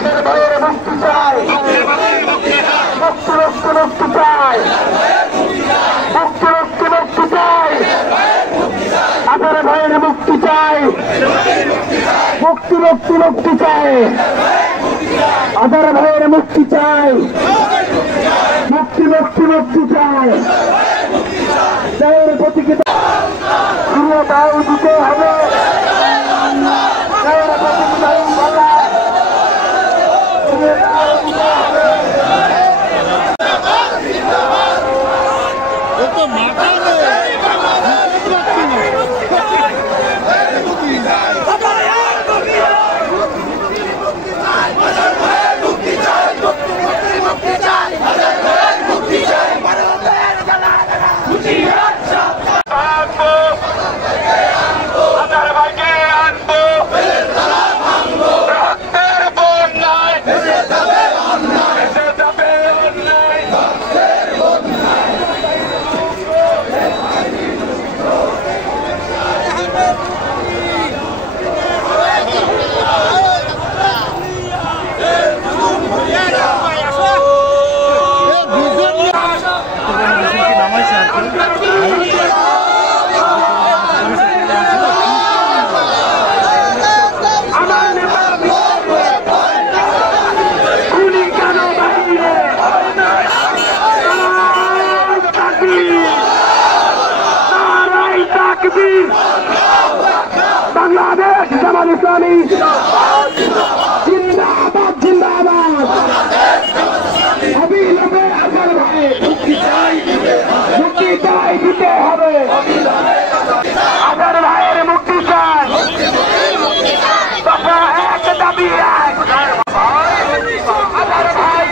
আদের ভাইয়ের মুক্তি চাই, মুক্তি মুক্তি মুক্তি চাই, মুক্তি মুক্তি মুক্তি চাই, আদের ভাইয়ের মুক্তি চাই, মুক্তি মুক্তি মুক্তি চাই, আদের ভাইয়ের মুক্তি চাই, মুক্তি মুক্তি মুক্তি চাই। ন্যায়ের প্রতীকে ফিরিয়ে দাও দিতে হবে, ন্যায়ের প্রতীকে দাও বলা ফিরিয়ে দাও দিতে হবে। বাংলাদেশ জামাত ইসলামী জিন্দাবাদ জিন্দাবাদ। অবিলম্বে আজহার ভাই মুক্তি চাই দিতে হবে, আজহার ভাইয়ের মুক্তি চাই, দফা এক দাবি এক, আজহার ভাই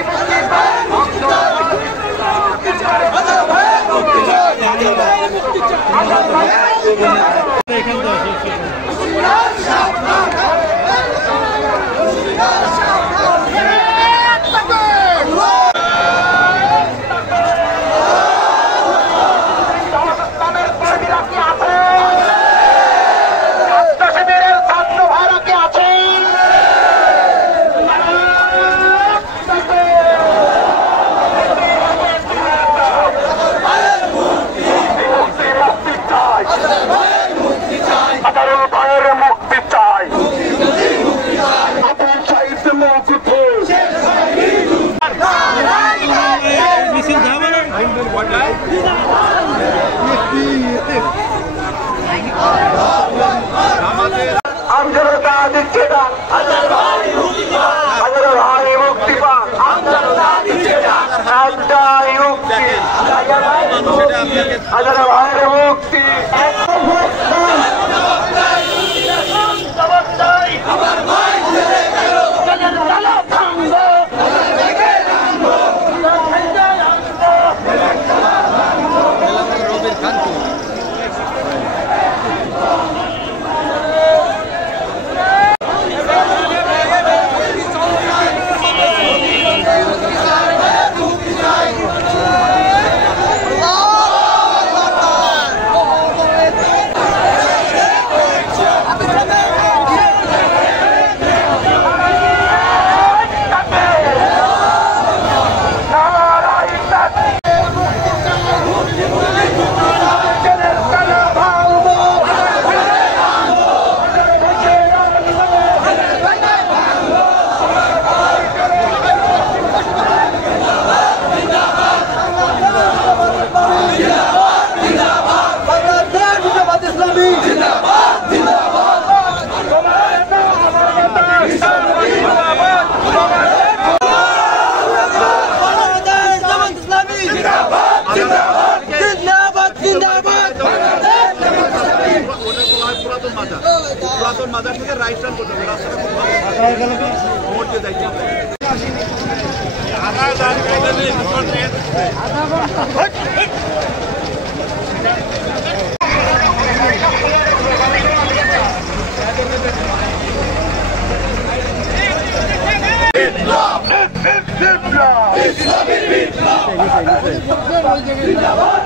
আমজনতা দিচ্ছে ডাক, আজহার ভাই মুক্তি পাক, একটাই মুক্তি, আজহার ভাইয়ের মুক্তি। পুরাতন মাজার থেকে রাইট টার্ন করতে হবে, রাস্তাটা খুব ভালো মোড় দিয়ে যাইতে হবে। জিন্দাবাদ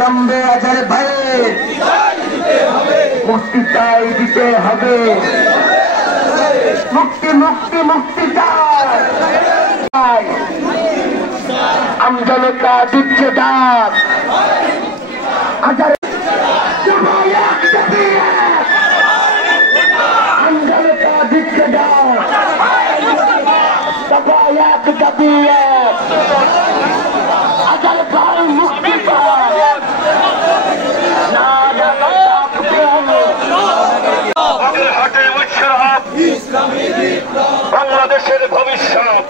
लंबे अजर भये मुक्ति चाय दिते हबे मुक्ति मुक्ति मुक्ति चाय আমজনতা দিচ্ছে ডাক আজর আমজনতা দিচ্ছে ডাক সবাইক দাবিয়ে আজর ভাই মুক্তি বাংলাদেশের ভবিষ্যৎ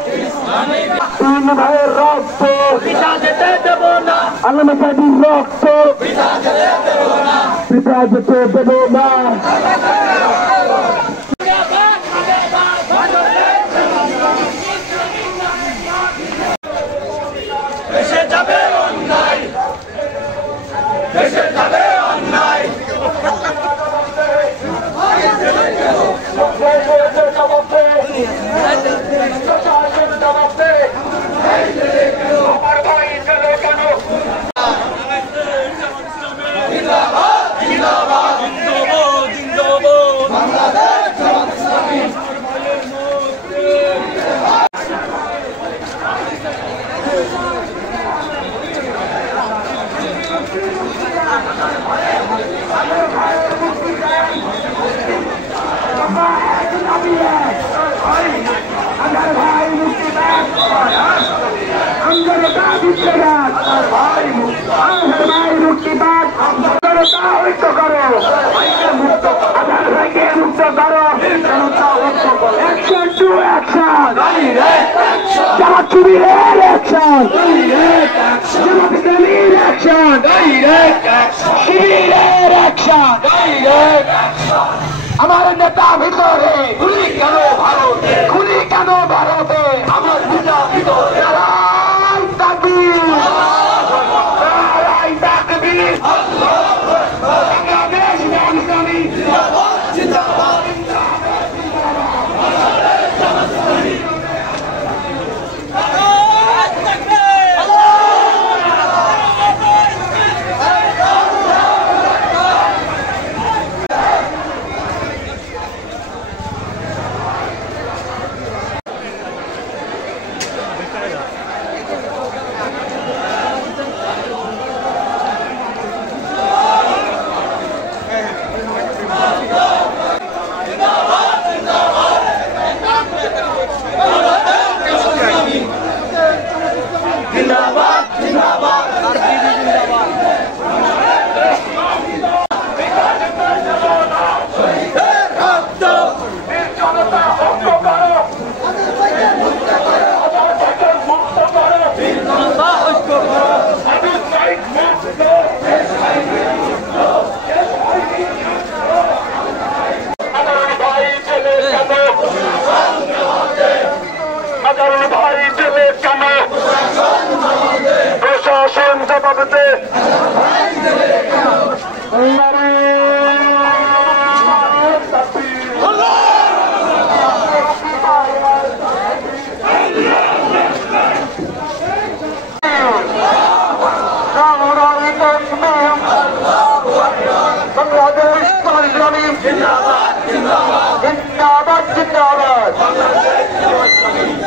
তিন ভাইয়ের রক্ত পিতা যেতে দেব না আল্লামা সাহেবের রক্ত পিতা যেতে দেব না দেশে যাবে অন্যায় দেশে যাবে অন্যায় আমার নেতা ভিতরে খুনি কেন ভারতে খুনি কেন ভারতে আমার নেতা ভিতরে দাবিতে जिंदाबाद जिंदाबाद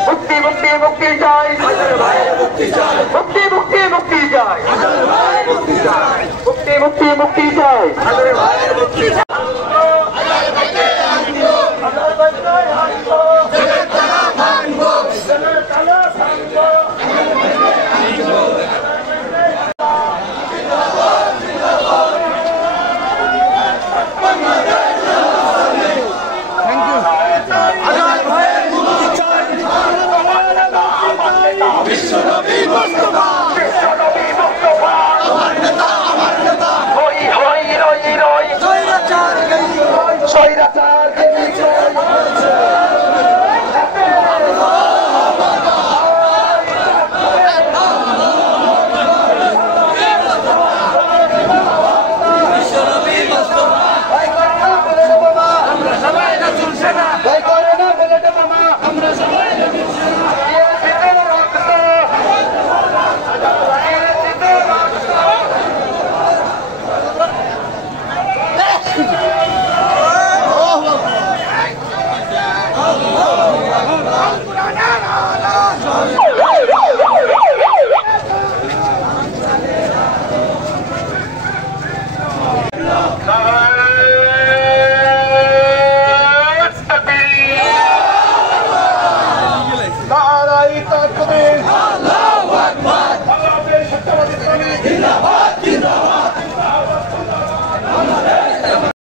मुक्ति मुक्ति मुक्ति चाय मुक्ति मुक्ति मुक्ति चाय मुक्ति मुक्ति मुक्ति चाय Soy la tarde,